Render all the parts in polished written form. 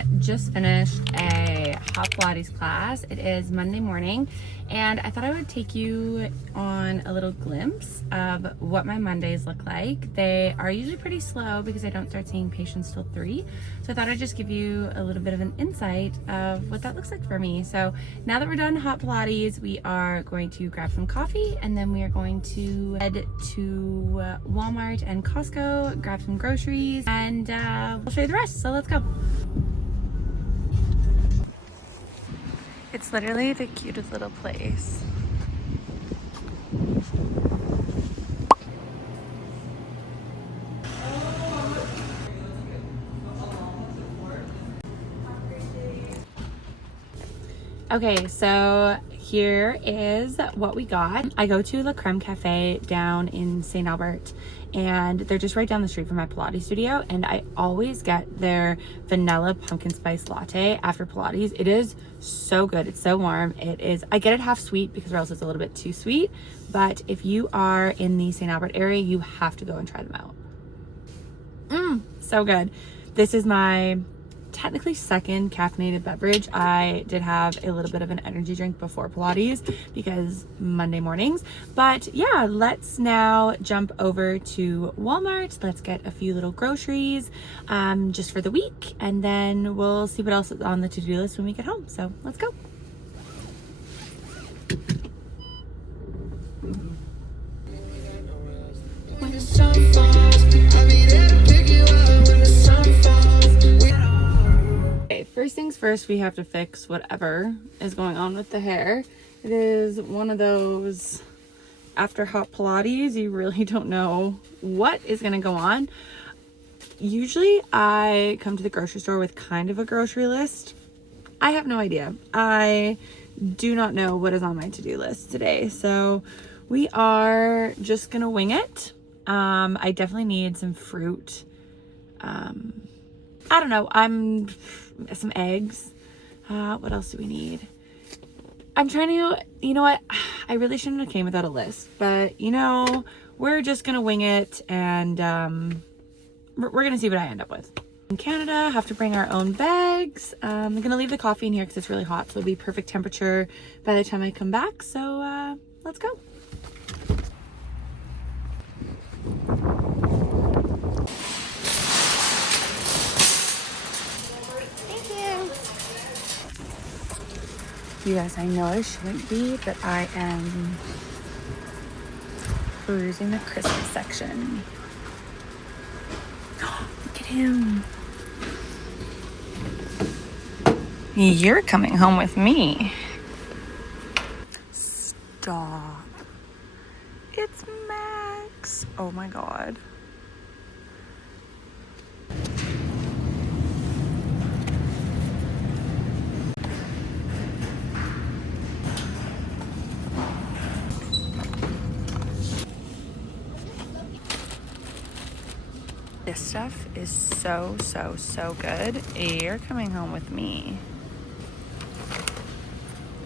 I just finished a hot Pilates class. It is Monday morning, and I thought I would take you on a little glimpse of what my Mondays look like. They are usually pretty slow because I don't start seeing patients till 3. So I thought I'd just give you a little bit of an insight of what that looks like for me. So now that we're done hot Pilates, we are going to grab some coffee, and then we are going to head to Walmart and Costco, grab some groceries, and we'll show you the rest. So let's go. It's literally the cutest little place. Okay, so here is what we got. I go to La Creme Cafe down in St. Albert, and they're just right down the street from my Pilates studio, and I always get their vanilla pumpkin spice latte after Pilates. It is so good. It's so warm. I get it half sweet because or else it's a little bit too sweet, but if you are in the St. Albert area, you have to go and try them out. So good. This is my technically second caffeinated beverage. I did have a little bit of an energy drink before Pilates because Monday mornings, but yeah, let's now jump over to Walmart. Let's get a few little groceries just for the week, and then we'll see what else is on the to-do list when we get home. So let's go. When the sun falls, I'll be there to pick you up when the sun falls. Okay, first things first, we have to fix whatever is going on with the hair. It is one of those, after hot Pilates, you really don't know what is going to go on. Usually I come to the grocery store with kind of a grocery list. I have no idea. I do not know what is on my to-do list today. So we are just going to wing it. I definitely need some fruit. I don't know. Some eggs. What else do we need? I'm trying to, you know what? I really shouldn't have came without a list, but you know, we're just going to wing it, and we're going to see what I end up with. In Canada, have to bring our own bags. I'm going to leave the coffee in here because it's really hot, so it'll be perfect temperature by the time I come back. So let's go. You guys, I know I shouldn't be, but I am perusing the Christmas section. Look at him. You're coming home with me. Stop. It's Max. Oh my God. This stuff is so good. You're coming home with me.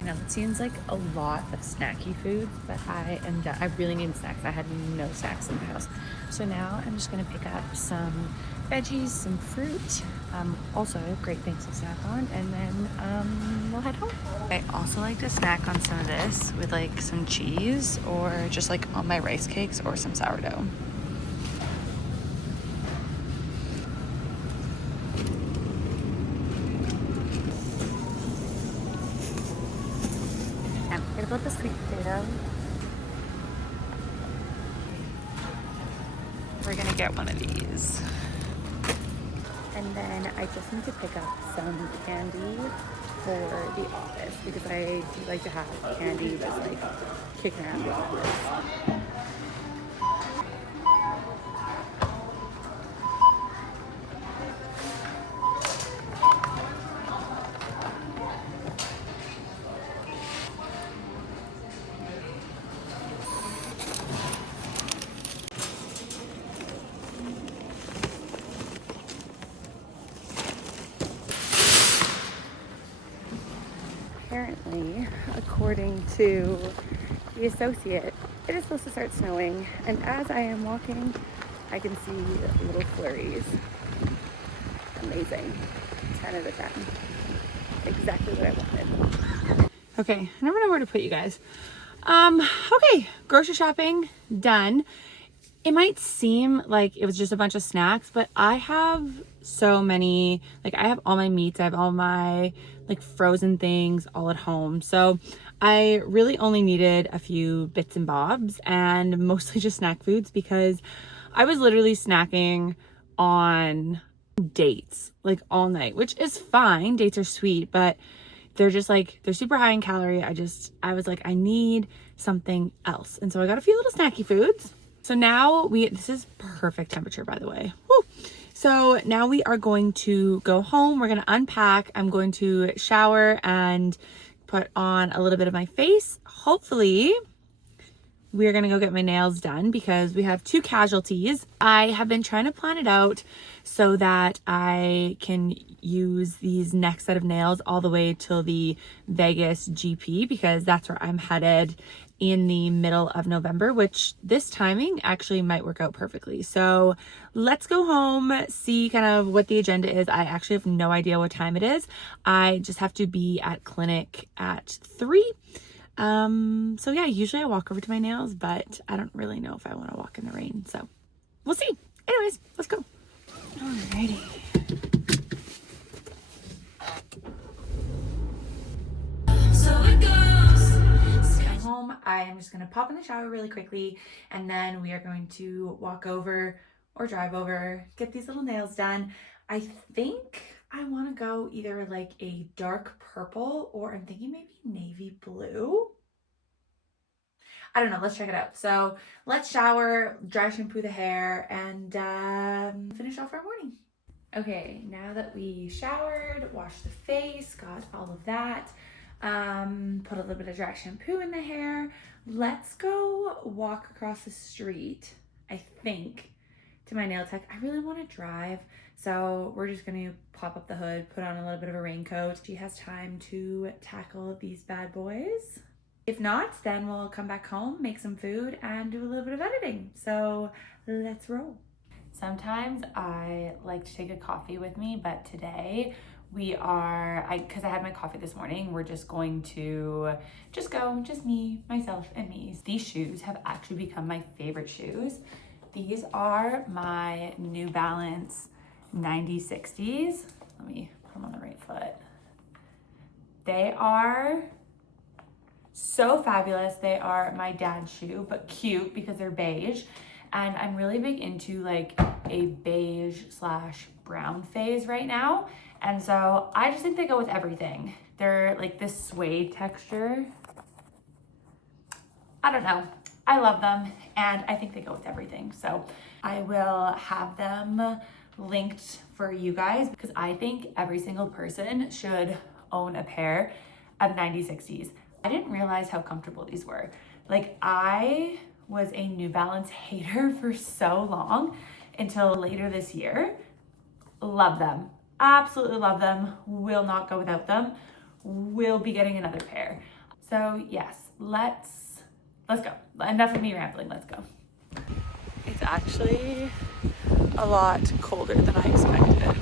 Now it seems like a lot of snacky foods, but I am done. I really need snacks. I had no snacks in the house. So now I'm just gonna pick up some veggies, some fruit, also great things to snack on, and then we'll head home. I also like to snack on some of this with like some cheese, or just like on my rice cakes or some sourdough. What about the sweet potato? We're gonna get one of these. And then I just need to pick up some candy for the office because I do like to have candy that's like kicking around the office. Apparently, according to the associate, it is supposed to start snowing, and as I am walking, I can see little flurries. Amazing. 10 out of 10. Exactly what I wanted. Okay, I never know where to put you guys. Okay, grocery shopping done. It might seem like it was just a bunch of snacks, but I have so many, like I have all my meats, I have all my like frozen things all at home. So I really only needed a few bits and bobs and mostly just snack foods because I was literally snacking on dates like all night, which is fine. Dates are sweet, but they're just like, they're super high in calorie. I was like, I need something else. And so I got a few little snacky foods. So now this is perfect temperature, by the way. Woo. So now we are going to go home. We're going to unpack. I'm going to shower and put on a little bit of my face. Hopefully we're going to go get my nails done because we have 2 casualties. I have been trying to plan it out so that I can use these next set of nails all the way till the Vegas GP because that's where I'm headed in the middle of November, which this timing actually might work out perfectly. So let's go home, see kind of what the agenda is. I actually have no idea what time it is. I just have to be at clinic at 3. So yeah, usually I walk over to my nails, but I don't really know if I want to walk in the rain, so we'll see. Anyways, let's go. Alrighty. So it goes. Come home. I'm just gonna pop in the shower really quickly, and then we are going to walk over or drive over, get these little nails done. I think I want to go either like a dark purple or I'm thinking maybe navy blue. I don't know, let's check it out. So let's shower, dry shampoo the hair, and finish off our morning. Okay, now that we showered, washed the face, got all of that, put a little bit of dry shampoo in the hair, let's go walk across the street, I think, to my nail tech. I really want to drive, so we're just going to pop up the hood, put on a little bit of a raincoat. She has time to tackle these bad boys. If not, then we'll come back home, make some food, and do a little bit of editing. So let's roll. Sometimes I like to take a coffee with me, but today because I had my coffee this morning, we're just going to just me, myself, and me. These shoes have actually become my favorite shoes. These are my New Balance 9060s. Let me put them on the right foot. They are so fabulous. They are my dad's shoe, but cute because they're beige. And I'm really big into like a beige / brown phase right now. And so I just think they go with everything. They're like this suede texture. I don't know. I love them and I think they go with everything. So I will have them linked for you guys because I think every single person should own a pair of 9060s. I didn't realize how comfortable these were. Like I was a New Balance hater for so long until later this year. Love them. Absolutely love them. Will not go without them. Will be getting another pair. So yes, let's go. Enough of me rambling, let's go. It's actually a lot colder than I expected.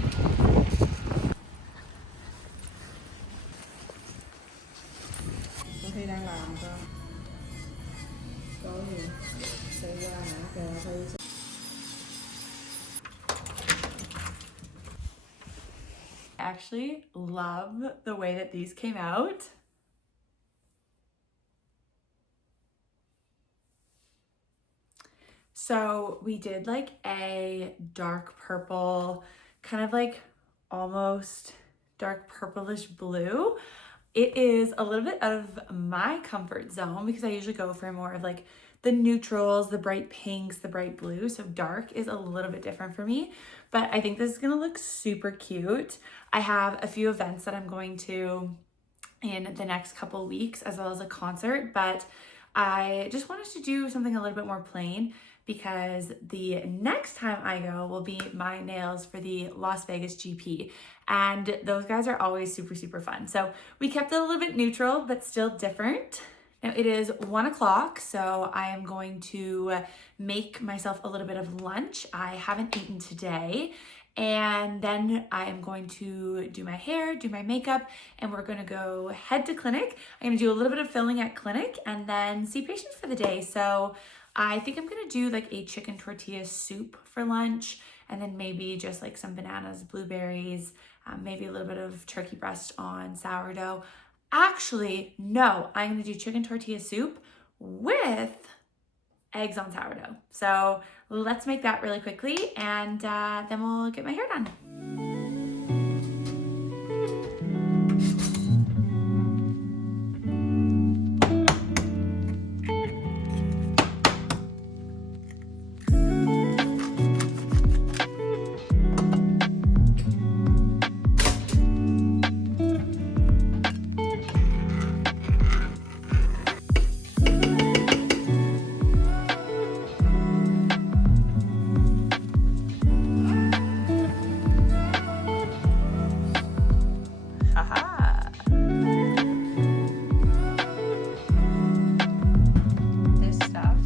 I actually love the way that these came out. So we did like a dark purple, kind of like almost dark purplish blue. It is a little bit out of my comfort zone because I usually go for more of like the neutrals, the bright pinks, the bright blues. So dark is a little bit different for me, but I think this is gonna look super cute. I have a few events that I'm going to in the next couple weeks as well as a concert, but I just wanted to do something a little bit more plain because the next time I go will be my nails for the Las Vegas GP. And those guys are always super, super fun. So we kept it a little bit neutral, but still different. Now it is 1 o'clock, so I am going to make myself a little bit of lunch. I haven't eaten today, And then I am going to do my hair, do my makeup, and we're gonna go head to clinic. I'm gonna do a little bit of filling at clinic and then see patients for the day. So I think I'm gonna do like a chicken tortilla soup for lunch, and then maybe just like some bananas, blueberries, maybe a little bit of turkey breast on sourdough. Actually, no, I'm gonna do chicken tortilla soup with eggs on sourdough. So let's make that really quickly, and then we'll get my hair done. Haha. This stuff.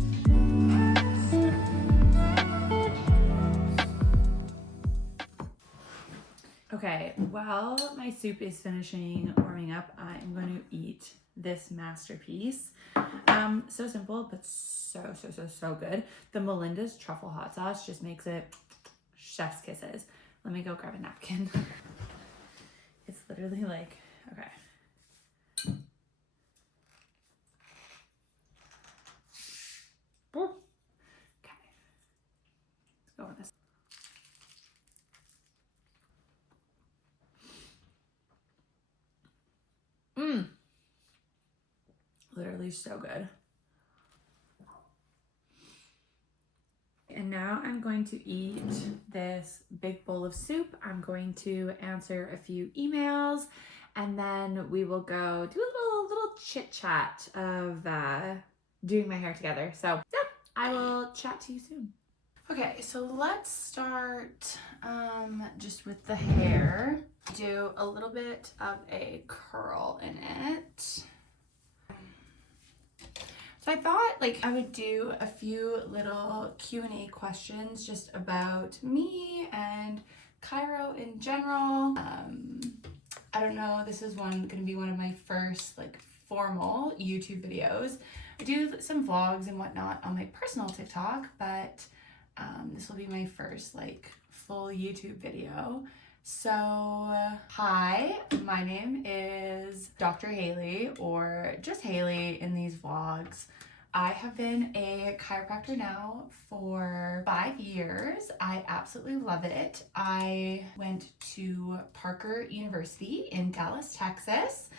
Okay, while my soup is finishing warming up, I am going to eat this masterpiece. So simple, but so good. The Melinda's truffle hot sauce just makes it chef's kisses. Let me go grab a napkin. It's literally like, okay. Okay, let's go on this. Literally so good. And now I'm going to eat this big bowl of soup. I'm going to answer a few emails, and then we will go do a little chit chat of doing my hair together. So yeah, I will chat to you soon. Okay, so let's start just with the hair. Do a little bit of a curl in it. So I thought like I would do a few little Q&A questions just about me and chiro in general. I don't know, this is gonna be one of my first like formal YouTube videos. I do some vlogs and whatnot on my personal TikTok, but this will be my first like full YouTube video. So, hi, my name is Dr. Haley, or just Haley in these vlogs. I have been a chiropractor now for 5 years. I absolutely love it. I went to Parker University in Dallas, Texas,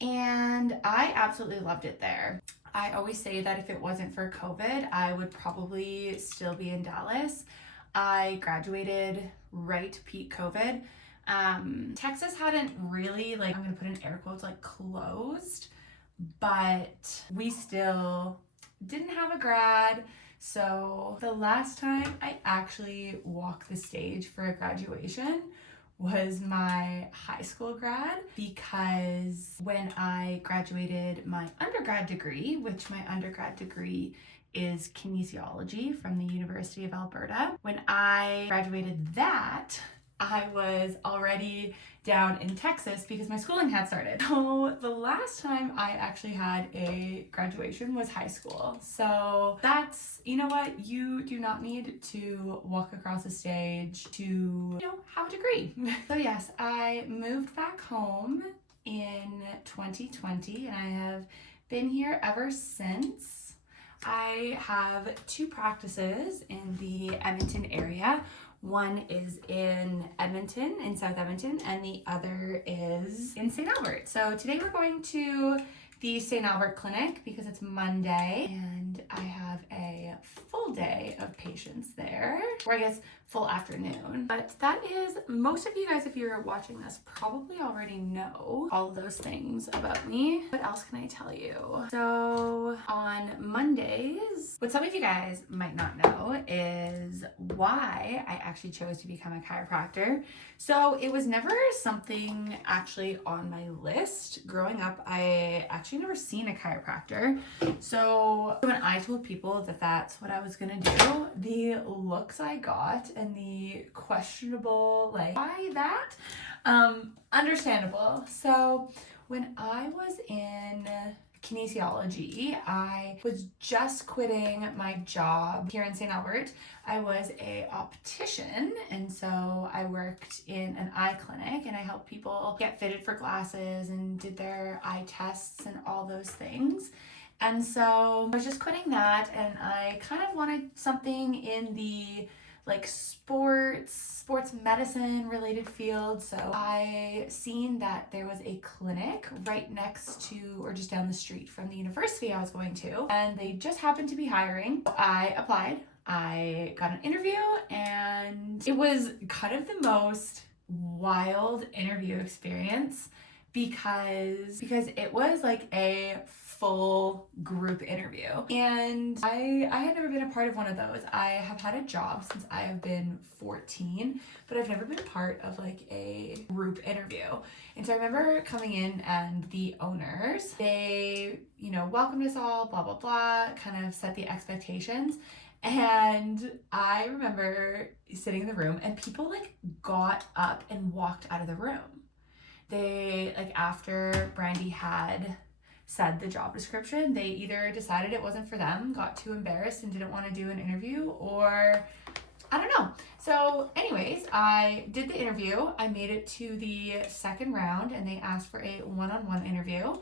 and I absolutely loved it there. I always say that if it wasn't for COVID, I would probably still be in Dallas. I graduated right peak COVID. Texas hadn't really, like, I'm gonna put in air quotes, like closed, but we still didn't have a grad. So the last time I actually walked the stage for a graduation was my high school grad, because when I graduated my undergrad degree, which my undergrad degree is kinesiology from the University of Alberta, when I graduated that, I was already down in Texas because my schooling had started. So the last time I actually had a graduation was high school. So that's, you know what, you do not need to walk across a stage to, you know, have a degree. So yes, I moved back home in 2020 and I have been here ever since. I have 2 practices in the Edmonton area. One is in Edmonton, in South Edmonton, and the other is in St. Albert. So today we're going to the St. Albert Clinic because it's Monday and I have a full day of patients there, or I guess full afternoon. But that is, most of you guys, if you're watching this, probably already know all of those things about me. What else can I tell you? So on Mondays, what some of you guys might not know is why I actually chose to become a chiropractor. So it was never something actually on my list. Growing up, I actually never seen a chiropractor. So when I told people that that's what I was gonna do, the looks I got and the questionable, like, why that? Understandable. So when I was in kinesiology, I was just quitting my job here in St. Albert. I was a optician, and so I worked in an eye clinic and I helped people get fitted for glasses and did their eye tests and all those things. And so I was just quitting that, and I kind of wanted something in the like sports medicine related field. So I seen that there was a clinic right next to or just down the street from the university I was going to, and they just happened to be hiring. I applied, I got an interview, and it was kind of the most wild interview experience because it was like a full group interview, and I had never been a part of one of those. I have had a job since I have been 14, but I've never been part of like a group interview. And so I remember coming in, and the owners, they, you know, welcomed us all, blah blah blah, kind of set the expectations. And I remember sitting in the room, and people like got up and walked out of the room. They, like, after Brandy had said the job description, they either decided it wasn't for them, got too embarrassed and didn't want to do an interview, or I don't know. So anyways, I did the interview. I made it to the second round, and they asked for a one-on-one interview.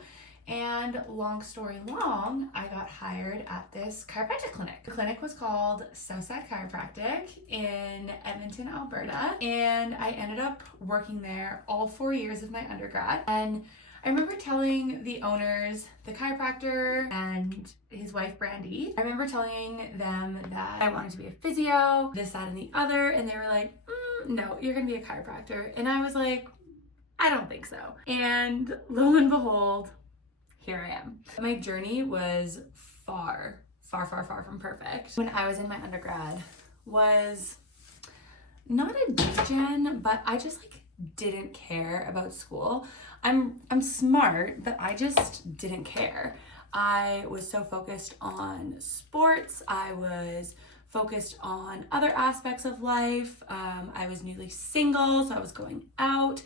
And long story long, I got hired at this chiropractic clinic. The clinic was called Southside Chiropractic in Edmonton, Alberta. And I ended up working there all 4 years of my undergrad. And I remember telling the owners, the chiropractor and his wife Brandy, I remember telling them that I wanted to be a physio, this, that, and the other. And they were like, no, you're gonna be a chiropractor. And I was like, I don't think so. And lo and behold, here I am. My journey was far from perfect. When I was in my undergrad, was not a degen, but I just like didn't care about school. I'm smart, but I just didn't care. I was so focused on sports. I was focused on other aspects of life. I was newly single, so I was going out.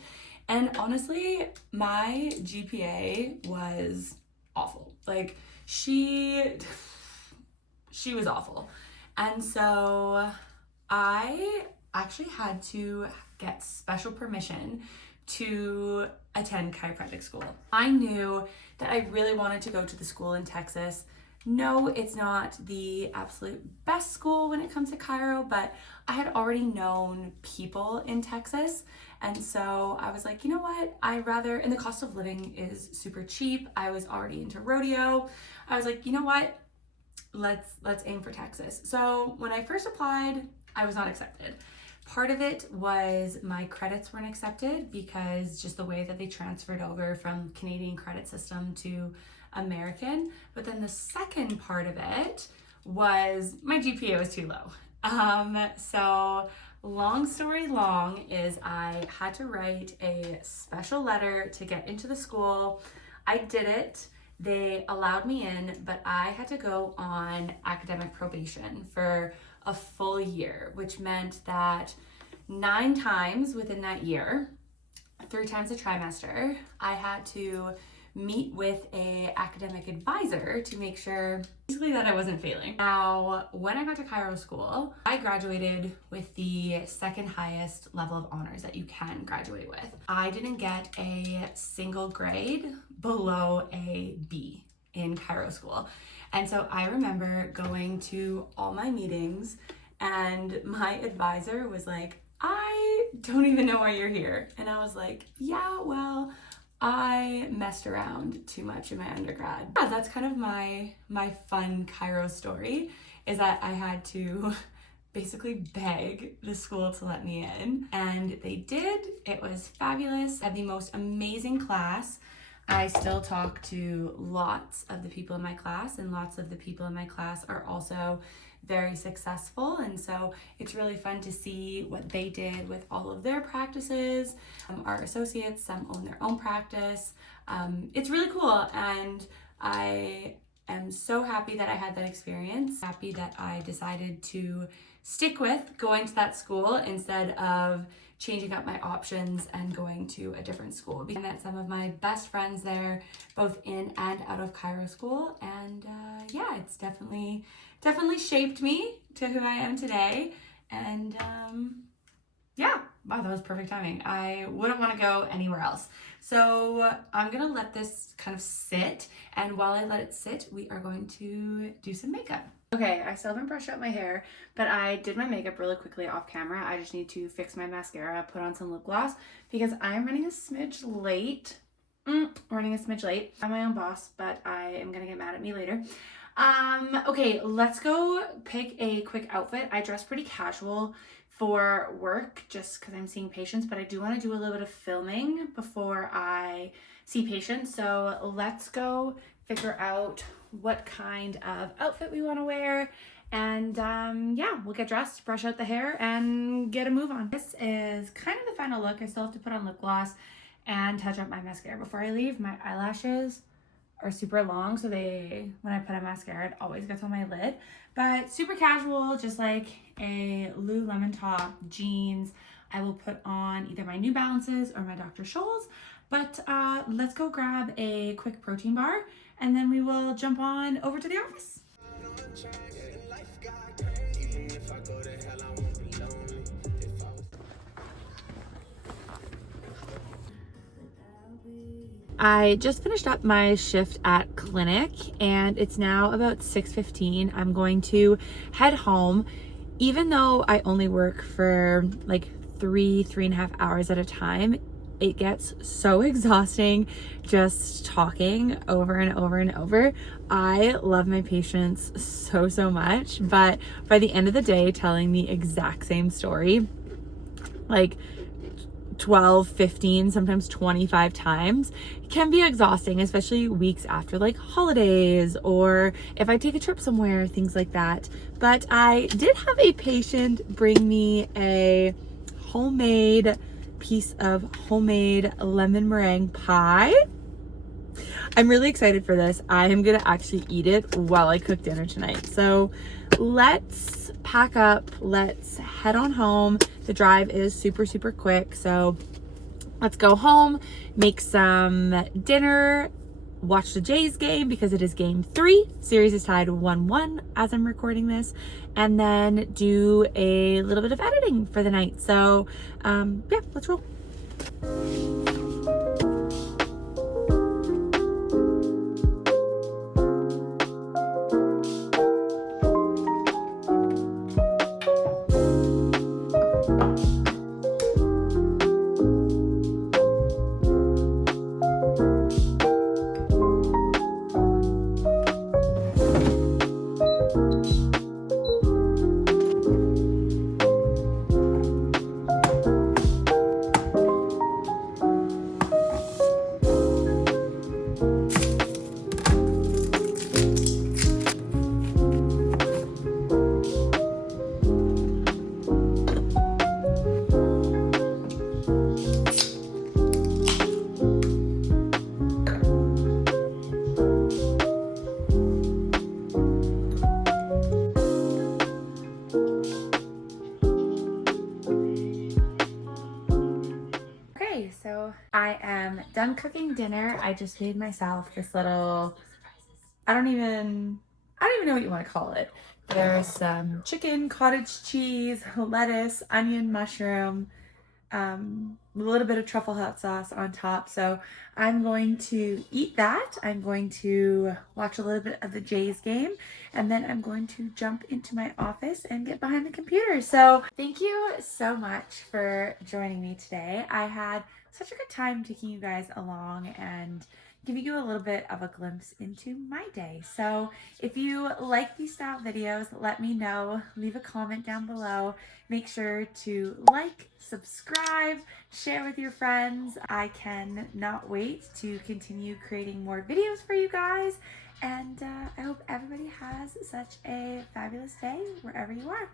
And honestly, my GPA was awful. Like, she was awful. And so I actually had to get special permission to attend chiropractic school. I knew that I really wanted to go to the school in Texas. No, it's not the absolute best school when it comes to chiro, but I had already known people in Texas. And so I was like, you know what? And the cost of living is super cheap. I was already into rodeo. I was like, you know what? Let's aim for Texas. So when I first applied, I was not accepted. Part of it was my credits weren't accepted because just the way that they transferred over from Canadian credit system to American. But then the second part of it was my GPA was too low. So long story long is I had to write a special letter to get into the school. I did it. They allowed me in, but I had to go on academic probation for a full year, which meant that 9 times within that year, 3 times a trimester, I had to meet with a academic advisor to make sure basically that I wasn't failing. Now, when I got to chiro school, I graduated with the second highest level of honors that you can graduate with. I didn't get a single grade below a B in chiro school. And so I remember going to all my meetings, and my advisor was like, I don't even know why you're here. And I was like, yeah, well, I messed around too much in my undergrad. Yeah, that's kind of my fun chiro story, is that I had to basically beg the school to let me in, and they did. It was fabulous. I had the most amazing class. I still talk to lots of the people in my class, and lots of the people in my class are also very successful, and so it's really fun to see what they did with all of their practices. Our associates, some own their own practice. It's really cool, and I am so happy that I had that experience. Happy that I decided to stick with going to that school instead of changing up my options and going to a different school. I met some of my best friends there, both in and out of chiro school, and yeah, it's definitely shaped me to who I am today. And yeah, wow, that was perfect timing. I wouldn't want to go anywhere else. So I'm gonna let this kind of sit, and while I let it sit, we are going to do some makeup. Okay, I still haven't brushed out my hair, but I did my makeup really quickly off camera. I just need to fix my mascara, put on some lip gloss, because I'm running a smidge late. I'm my own boss, but I am gonna get mad at me later. Okay, let's go pick a quick outfit. I dress pretty casual for work just because I'm seeing patients, but I do want to do a little bit of filming before I see patients. So let's go figure out what kind of outfit we want to wear, and yeah, we'll get dressed, brush out the hair, and get a move on. This is kind of the final look. I still have to put on lip gloss and touch up my mascara before I leave. My eyelashes are super long, so when I put on mascara, it always gets on my lid. But super casual, just like a Lululemon top, jeans. I will put on either my New Balances or my Dr. Scholl's. But let's go grab a quick protein bar, and then we will jump on over to the office. I just finished up my shift at clinic, and it's now about 6:15. I'm going to head home. Even though I only work for like three and a half hours at a time, it gets so exhausting just talking over and over and over. I love my patients so much, but by the end of the day, telling the exact same story, like 12, 15, sometimes 25 times, can be exhausting, especially weeks after like holidays or if I take a trip somewhere, things like that. But I did have a patient bring me a piece of homemade lemon meringue pie. I'm really excited for this. I am gonna actually eat it while I cook dinner tonight. So let's pack up, let's head on home. The drive is super quick, so let's go home, make some dinner, watch the Jays game because it is game 3. Series is tied 1-1 as I'm recording this, and then do a little bit of editing for the night. So yeah, let's roll. So I am done cooking dinner. I just made myself this little, I don't even know what you want to call it. There's some chicken, cottage cheese, lettuce, onion, mushroom, a little bit of truffle hot sauce on top. So I'm going to eat that. I'm going to watch a little bit of the Jays game, and then I'm going to jump into my office and get behind the computer. So thank you so much for joining me today. I had such a good time taking you guys along and giving you a little bit of a glimpse into my day. So if you like these style videos, let me know. Leave a comment down below. Make sure to like, subscribe, share with your friends. I cannot wait to continue creating more videos for you guys. And I hope everybody has such a fabulous day wherever you are.